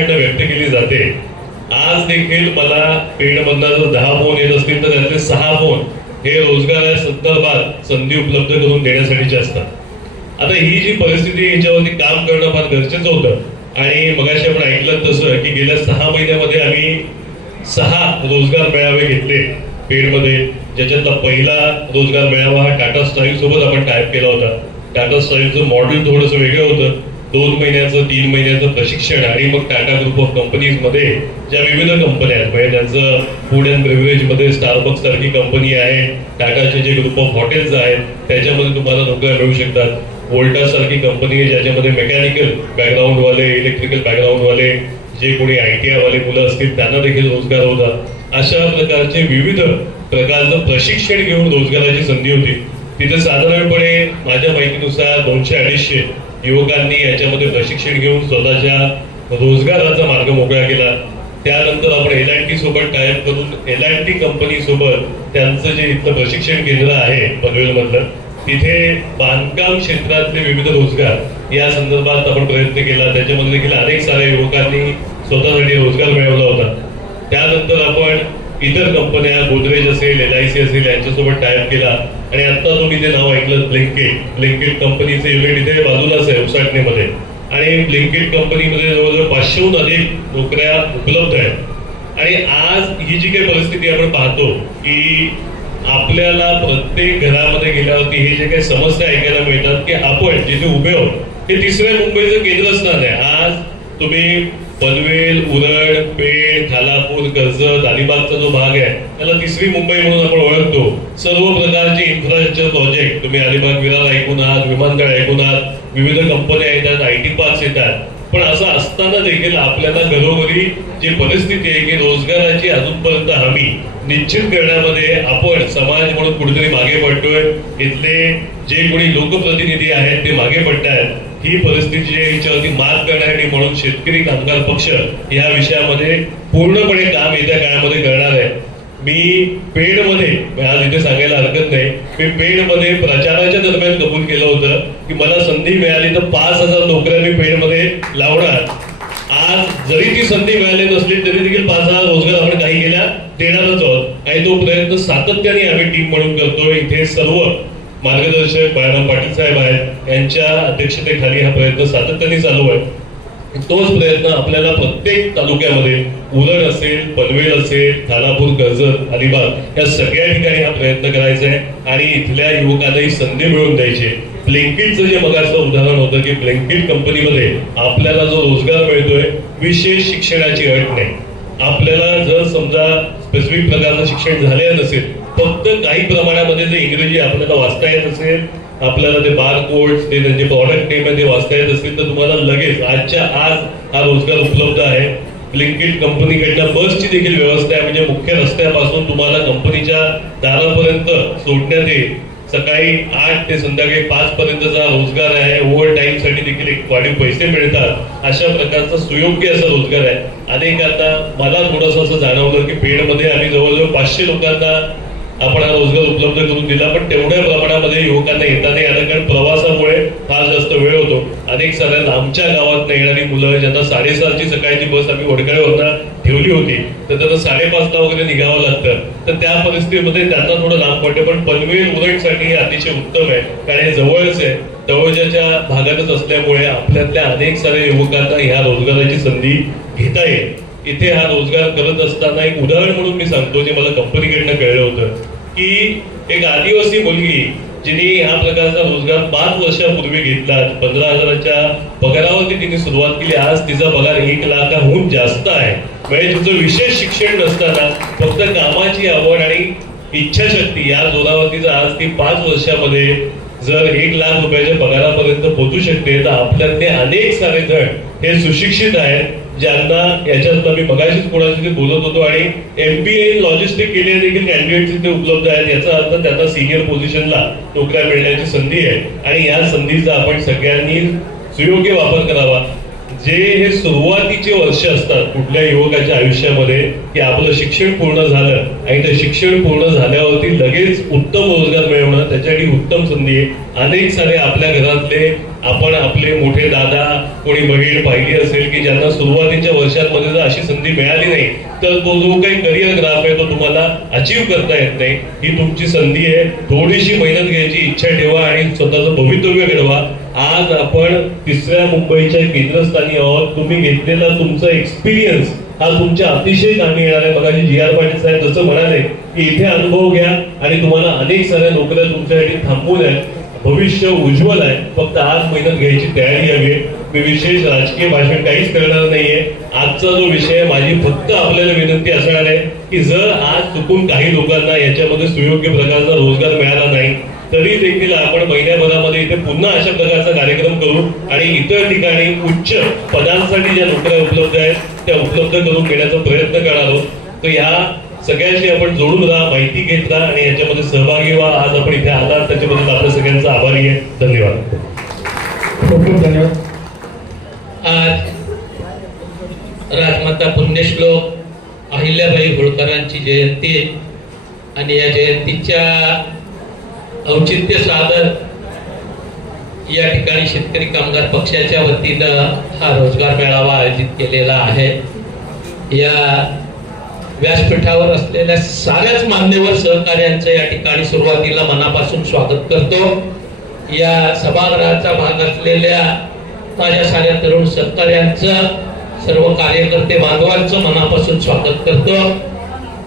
व्यक्त केली जाते. आज देखील मला पेडमधनं जर दहा फोन येत असतील तर त्यातले सहा फोन हे रोजगारा संदर्भात संधी उपलब्ध करून देण्यासाठीचे असतात. आता ही जी परिस्थिती याच्यावरती काम करणं फार गरजेचं होतं. आणि मगाशी आपण ऐकलं तसं की गेल्या सहा महिन्यामध्ये आम्ही सहा रोजगार मेळावे घेतले पेडमध्ये ज्याच्यातला पहिला रोजगार मेळावा हा टाटा स्टाईल सोबत आपण टाईप केला होता. टाटा स्टाईलचं मॉडेल थोडंसं वेगळं होतं. दोन महिन्याचं तीन महिन्याचं प्रशिक्षण आणि मग टाटा ग्रुप ऑफ कंपनीजमध्ये ज्या विविध कंपन्या आहेत म्हणजे त्यांचं फूड अँड बेव्हरेजमध्ये स्टारबक्स सारखी कंपनी आहे टाटाचे जे ग्रुप ऑफ हॉटेल्स आहेत त्याच्यामध्ये तुम्हाला नोकऱ्या मिळू शकतात. वोल्टा सारखी कंपनी आहे ज्याच्यामध्ये मेकॅनिकल बॅकग्राऊंड वाले इलेक्ट्रिकल बॅकग्राऊंड वाले जे कोणी आय टी आय वाले मुलं असतील त्यांना देखील रोजगार होतात अशा प्रकारचे विविध प्रकारचं प्रशिक्षण घेऊन रोजगाराची संधी होती. तिथे साधारणपणे माझ्या माहितीनुसार दोनशे अडीचशे युवकांनी याच्यामध्ये प्रशिक्षण घेऊन स्वतःच्या रोजगाराचा मार्ग मोकळा केला. त्यानंतर आपण एल अँड टी सोबत टायप करून एल अँड टी कंपनी सोबत त्यांचं जे इथलं प्रशिक्षण केंद्र आहे पनवेलमधलं तिथे बांधकाम क्षेत्रातले विविध रोजगार या संदर्भात आपण प्रयत्न केला. त्याच्यामध्ये देखील अनेक साऱ्या युवकांनी स्वतःसाठी रोजगार मिळवला होता. त्यानंतर आपण इतर कंपन्या गोदरेज असेल एल आय सी असेल यांच्यासोबत टायप केला. आणि आता तुम्ही ते नाव ऐकलं ब्लिंकेट ब्लिंकेट कंपनीचे इव्हेंट इथे बाजूलाच आहे उसाटणेमध्ये आणि ब्लिंकेट कंपनीमध्ये जवळजवळ पाचशेहून अधिक नोकऱ्या उपलब्ध आहेत. आणि आज ही जी काही परिस्थिती आपण पाहतो की आपल्याला प्रत्येक घरामध्ये गेल्यावरती हे जे काही समस्या ऐकायला मिळतात की आपण जिथे उभे आहोत हे तिसऱ्या मुंबईचं केंद्रस्थान आहे आज तुम्ही पनवेल उरण पेठ खालापूर कर्जत अलिबागचा जो भाग आहे त्याला तिसरी मुंबई म्हणून आपण ओळखतो. सर्व प्रकारचे इन्फ्रास्ट्रक्चर प्रोजेक्ट तुम्ही अलिबाग विरार ऐकून आहात विमानतळ ऐकून आहात विविध कंपन्या येतात आय टी पार्क्स येतात. पण असं असताना देखील आपल्याला घरोघरी जी परिस्थिती आहे की रोजगाराची अजूनपर्यंत हमी निश्चित करण्यामध्ये आपण समाज म्हणून कुठेतरी मागे पडतोय. इथले जे कोणी लोकप्रतिनिधी आहेत ते मागे पडतायत. ही परिस्थिती मात करण्यासाठी म्हणून शेतकरी कामगार पक्ष या विषयामध्ये पूर्णपणे काम येत्या काळामध्ये करणार आहे. मी पेडमध्ये आज इथे सांगायला हरकत नाही मी पेडमध्ये प्रचाराच्या दरम्यान कबूल केलं होतं की मला संधी मिळाली तर पाच हजार नोकऱ्या मी पेडमध्ये लावणार. आज जरी ती संधी मिळाली नसली तरी देखील पाच हजार रोजगार आपण काही केल्या देणारच आहोत. आणि तो प्रयत्न सातत्याने आम्ही टीम म्हणून करतोय. इथे सर्व मार्गदर्शक बाळाराम पाटील साहेब आहेत. यांच्या अध्यक्षतेखाली हा प्रयत्न सातत्याने चालू आहे. तोच प्रयत्न आपल्याला प्रत्येक तालुक्यामध्ये उरण असेल पनवेल असेल खानापूर कर्जत अलिबाग या सगळ्या ठिकाणी हा प्रयत्न करायचा आहे आणि इथल्या युवकांनाही संधी मिळवून द्यायची ब्लिंकिटचं जे मगाचं उदाहरण होतं की ब्लिंकिट कंपनीमध्ये आपल्याला जो रोजगार मिळतोय विशेष शिक्षणाची अट नाही. आपल्याला जर समजा स्पेसिफिक प्रकारचं शिक्षण झाले नसेल फक्त काही प्रमाणामध्ये जे इंग्रजी आपल्याला वाचता येत असेल आपल्याला ते बार कोड ते त्यांचे प्रॉडक्ट नेम आहे ते वाचता येत असतील तर तुम्हाला लगेच आजच्या आज हा रोजगार उपलब्ध आहे. ब्लिंकिट कंपनीकडल्या बसची देखील व्यवस्था आहे म्हणजे मुख्य रस्त्यापासून तुम्हाला कंपनीच्या दारापर्यंत सोडण्यात येईल. सकाळी आठ ते संध्याकाळी पाच पर्यंतचा रोजगार आहे. ओव्हर टाइमसाठी देखील एक वाढीव पैसे मिळतात. अशा प्रकारचा सुयोग्य असा रोजगार आहे. अनेक आता मला थोडंसं असं जाणवलं की पेडमध्ये आम्ही जवळजवळ पाचशे लोकांना आपण हा रोजगार उपलब्ध करून दिला पण तेवढ्या प्रमाणामध्ये युवकांना येता नाही आलं कारण प्रवासामुळे फार जास्त वेळ होतो. अनेक साऱ्या आमच्या गावात येणारी मुलं ज्यांना साडेसातची सकाळची बस आम्ही वडगावरनं ठेवली होती तर त्यांना साडेपाचला वगैरे निघावं लागतं. तर त्या परिस्थितीमध्ये त्यांना थोडं लांब पडते पण पनवेल उरणसाठी हे अतिशय उत्तम आहे कारण हे जवळच आहे. जवळच्या भागातच असल्यामुळे आपल्यातल्या अनेक साऱ्या युवकांना ह्या रोजगाराची संधी घेता येईल. इथे हा रोजगार करत असताना एक उदाहरण म्हणून मी सांगतो जे मला कंपनी की एक आदिवासी मुलगी जिने हा प्रकारचा रोजगार पाच वर्षापूर्वी घेतला. पंधरा हजाराच्या पगारावरती तिने सुरुवात केली. आज तिचा पगार एक लाखाहून जास्त आहे. म्हणजे तिचं विशेष शिक्षण नसताना फक्त कामाची आवड आणि इच्छाशक्ती या जोरावरतीच आज ती पाच वर्षामध्ये जर एक लाख रुपयाच्या पगारापर्यंत पोहोचू शकते तर आपल्यातले अनेक सारे जण हे सुशिक्षित आहेत. ज्यांना याच्यात मी मगाशीच कोणाशी बोलत होतो आणि एमबीए लॉजिस्टिक केलेले देखील कॅन्डिडेट तिथे उपलब्ध आहेत. याचा अर्थ त्यांना सिनियर पोझिशनला नोकऱ्या मिळण्याची संधी आहे. आणि या संधीचा आपण सगळ्यांनी सुयोग्य वापर करावा. जे हे सुरुवातीचे वर्ष असतात कुठल्या युवकाच्या आयुष्यामध्ये की आपलं शिक्षण पूर्ण झालं आणि ते शिक्षण पूर्ण झाल्यावरती लगेच उत्तम रोजगार मिळवणं त्याच्यासाठी उत्तम संधी आहे. अनेक सारे आपल्या घरातले आपण आपले मोठे दादा कोणी बहीण पाहिली असेल की ज्यांना सुरुवातीच्या वर्षांमध्ये जर अशी संधी मिळाली नाही तर तो जो काही करिअर ग्राफ आहे तो तुम्हाला अचीव करता येत नाही. ही तुमची संधी आहे. थोडीशी मेहनत घ्यायची इच्छा ठेवा आणि स्वतःचं भवितव्य घडवा. आज आपण तिसऱ्या मुंबईच्या केंद्रस्थानी आहोत. तुम्ही घेतलेला तुमचा एक्सपिरियन्स हा तुमच्या अतिशय कामी येणार आहे. बघा जी आर पाटील साहेब जसं म्हणाले की इथे अनुभव घ्या आणि तुम्हाला अनेक साऱ्या नोकऱ्या तुमच्यासाठी थांबवून आहेत भविष्य उज्ज्वल आहे. फक्त आज मेहनत घ्यायची तयारी हवी आहे. मी विशेष राजकीय भाषण काहीच करणार नाहीये. आजचा जो विषय आहे, माझी फक्त आपल्याला विनंती असणार आहे की जर आज चुकून काही लोकांना याच्यामध्ये सुयोग्य प्रकारचा रोजगार मिळाला नाही तरी देखील आपण महिन्याभरामध्ये इथे पुन्हा अशा प्रकारचा कार्यक्रम करू आणि इतर ठिकाणी उच्च पदांसाठी ज्या नोकऱ्या उपलब्ध आहेत त्या उपलब्ध करून घेण्याचा प्रयत्न करणार आहोत तर ह्या सगळ्यांशी आपण जोडून राहा माहिती घेत राहा आणि याच्यामध्ये सहभागी व्हा. आज आपण इथे आला त्याच्याबद्दल आपल्या सगळ्यांचा आभारी आहे. धन्यवाद. खूप खूप धन्यवाद. आज राजमाता पुण्यश्लोक अहिल्याबाई होळकरांची जयंती आहे. आणि या जयंतीच्या औचित्य साधत या ठिकाणी शेतकरी कामगार पक्षाच्या वतीनं हा रोजगार मेळावा आयोजित केलेला आहे. या व्यासपीठावर असलेल्या साऱ्याच मान्यवर सहकार्यांचं या ठिकाणी सुरुवातीला मनापासून स्वागत करतो. या सभागृहाचा भाग असलेल्या माझ्या साऱ्या तरुण सहकार्यांचं सर्व कार्यकर्ते बांधवांचं मनापासून स्वागत करतो.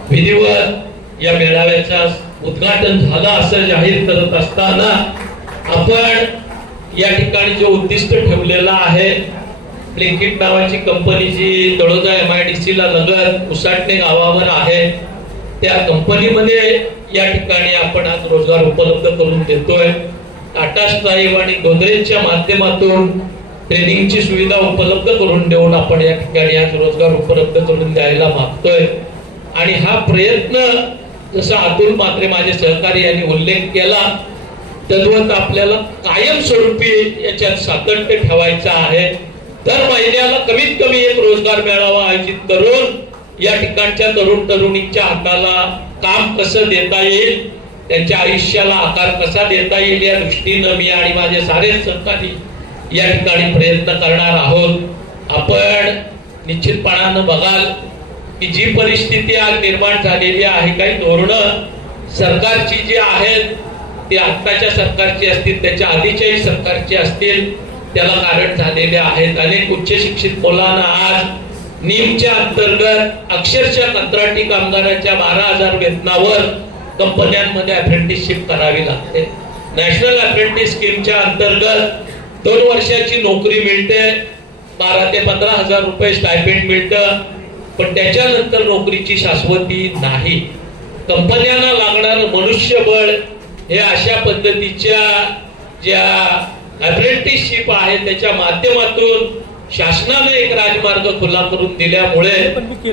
विधिवत या मेळाव्याचा उद्घाटन झालं असं जाहीर करत असताना आपण या ठिकाणी जो उद्दिष्ट ठेवलेला आहे ब्लिंकिट नावाची कंपनी जी Taloja M I D C ला लगत उसाटणे गावावर आहे त्या कंपनीमध्ये या ठिकाणी आपण आज रोजगार उपलब्ध करून देतोय. टाटा स्ट्राईव्ह आणि गोदरेजच्या माध्यमातून ट्रेनिंगची सुविधा उपलब्ध करून देऊन आपण या ठिकाणी आज रोजगार उपलब्ध करून द्यायला मागतोय. आणि हा प्रयत्न जसा अतुल मात्रे माझे सहकारी यांनी उल्लेख केला तद्वत आपल्याला कायमस्वरूपी याच्यात सातत्य ठेवायचं आहे. दर महिन्याला कमीत कमी एक रोजगार मेळावा आयोजित करून या ठिकाणच्या तरुण तरुणींच्या हाताला काम कसं देता येईल त्यांच्या आयुष्याला आकार कसा देता येईल या दृष्टीनं मी आणि माझे सारे सहकारी या ठिकाणी प्रयत्न करणार आहोत. आपण निश्चितपणानं बघाल की जी परिस्थिती आज निर्माण झालेली आहे काही धोरणं सरकारची जी आहेत ती आत्ताच्या सरकारची असतील त्याच्या आधीच्याही सरकारची असतील त्याला कारण झालेले आहेत. अनेक उच्च शिक्षित मुलांना आज नीमच्या अंतर्गत अक्षरशः कंत्राटी कामगाराच्या बारा हजार वेतनावर कंपन्यांमध्ये अप्रेंटिसशिप करावी लागते. नॅशनल अप्रेंटिस स्कीमच्या अंतर्गत दोन वर्षाची नोकरी मिळते बारा ते पंधरा हजार रुपये स्टायपेंड मिळतं. पण त्याच्यानंतर नोकरीची शाश्वती नाही. कंपन्यांना लागणार मनुष्यबळ हे अशा पद्धतीच्या ज्या अप्रेंटिसशिप आहे त्याच्या माध्यमातून शासनाने एक राजमार्ग खुला करून दिल्यामुळे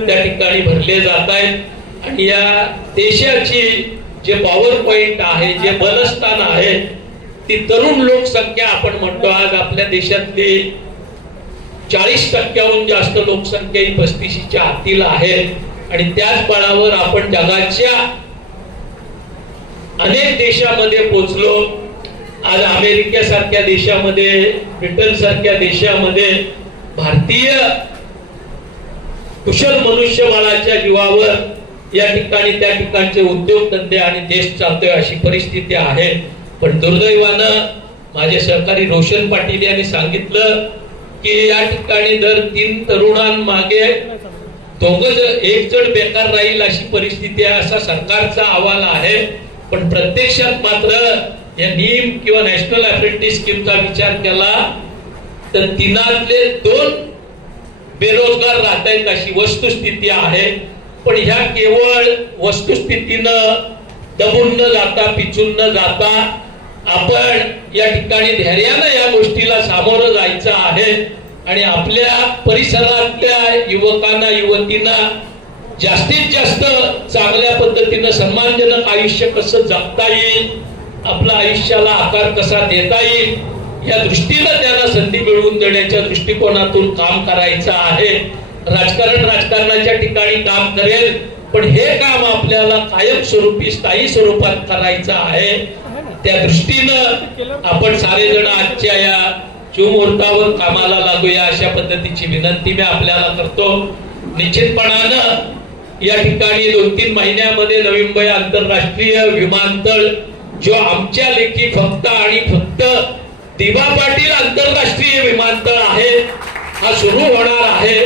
त्या ठिकाणी भरले जात आहेत. आणि या देशाची जे पॉवर पॉइंट आहे जे बलस्थान आहे ती तरुण लोकसंख्या आपण म्हणतो आज आपल्या देशातली चाळीस टक्क्याहून जास्त लोकसंख्या ही पस्तीशीच्या आतील आहे आणि त्याच बळावर आपण जगाच्या अनेक देशामध्ये पोचलो. आज अमेरिकेसारख्या देशामध्ये ब्रिटन सारख्या देशामध्ये भारतीय कुशल मनुष्यबळाच्या जीवावर या ठिकाणी त्या ठिकाणचे उद्योगधंदे आणि देश चालतोय अशी परिस्थिती आहे. पण दुर्दैवानं माझे सहकारी रोशन पाटील यांनी सांगितलं की या ठिकाणी दर तीन तरुणांमागे दोघ एक जण बेकार राहील अशी परिस्थिती आहे असा सरकारचा अहवाल आहे. पण प्रत्यक्षात मात्र या नीम किंवा नॅशनल अप्रेंटिस स्कीमचा विचार केला तर तिनातले दोन बेरोजगार राहत आहेत अशी वस्तुस्थिती आहे. पण ह्या केवळ वस्तुस्थितीनं दबून न जाता पिचून न जाता आपण या ठिकाणी धैर्यानं या गोष्टीला सामोरं जायचं आहे. आणि आपल्या परिसरातल्या युवकांना युवतींना जास्तीत जास्त चांगल्या पद्धतीनं सन्मानजनक आयुष्य कसं जगता येईल आपल्या आयुष्याला आकार कसा देता येईल या दृष्टीनं त्यांना संधी मिळवून देण्याच्या दृष्टिकोनातून काम करायचं आहे. राजकारण राजकारणाच्या ठिकाणी काम करेल पण हे काम आपल्याला कायमस्वरूपी स्थायी स्वरूपात करायचं आहे. त्या दृष्टीनं आपण सारेजण आजच्या या शिवमुहूर्तावर कामाला लागूया अशा पद्धतीची विनंती मी आपल्याला करतो. निश्चितपणानं या ठिकाणी दोन तीन महिन्यामध्ये नवी मुंबई आंतरराष्ट्रीय विमानतळ जो आमच्या लेखी फक्त आणि फक्त दिवा पाटील आंतरराष्ट्रीय विमानतळ आहे हा सुरू होणार आहे.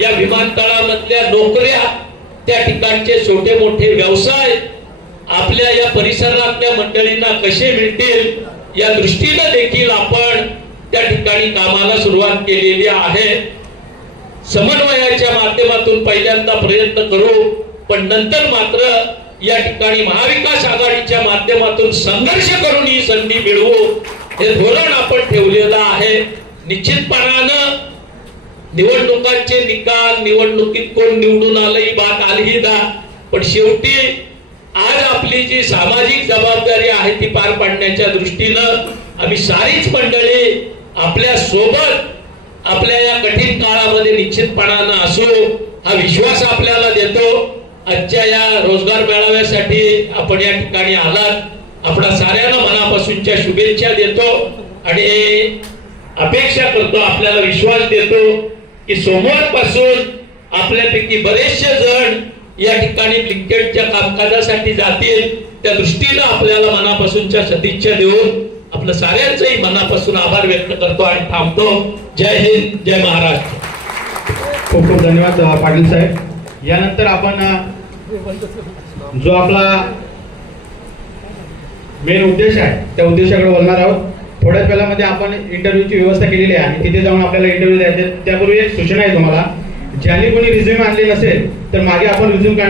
या विमानतळामधल्या नोकऱ्या त्या ठिकाणचे छोटे मोठे व्यवसाय आपल्या या परिसरातल्या मंडळींना कसे मिळतील या दृष्टीनं देखील आपण त्या ठिकाणी कामाला सुरुवात केलेली आहे. समन्वयाच्या माध्यमातून पहिल्यांदा प्रयत्न करू पण नंतर मात्र या ठिकाणी महाविकास आघाडीच्या माध्यमातून संघर्ष करून ही संधी मिळवू हे धोरण आपण ठेवलेलं आहे. निश्चितपणानं निवडणुकांचे निकाल निवडणुकीत कोण निवडून आलं ही बात अलहिदा पण शेवटी आज आपली जी सामाजिक जबाबदारी आहे ती पार पाडण्याच्या दृष्टीनं आम्ही सारीच मंडळी आपल्यासोबत आपल्या या कठीण काळामध्ये निश्चितपणानं असू हा विश्वास आपल्याला देतो. आजच्या या रोजगार मेळाव्यासाठी आपण या ठिकाणी आलात. आपल्या साऱ्यांना मनापासूनच्या शुभेच्छा देतो आणि अपेक्षा करतो आपल्याला विश्वास देतो की सोमवारपासून आपल्यापैकी बरेचसे जण या ठिकाणी ब्लिंकेटच्या कामकाजासाठी जातील त्या दृष्टीनं आपल्याला मनापासूनच्या सदिच्छा देऊन आपलं साऱ्यांचंही मनापासून आभार व्यक्त करतो आणि थांबतो. जय हिंद जय महाराष्ट्र. खूप खूप धन्यवाद पाटील साहेब. यानंतर आपण जो आपला मेन उद्देश आहे त्या उद्देशाकडे बोलणार आहोत. थोड्याच वेळामध्ये आपण इंटरव्ह्यूची व्यवस्था केलेली आहे आणि तिथे जाऊन आपल्याला इंटरव्ह्यू द्यायचे त्यापूर्वी एक सूचना आहे तुम्हाला. ज्यांनी कोणी रिझ्युम आणले नसेल तर मागे आपण रिझ्यूम काढण्याची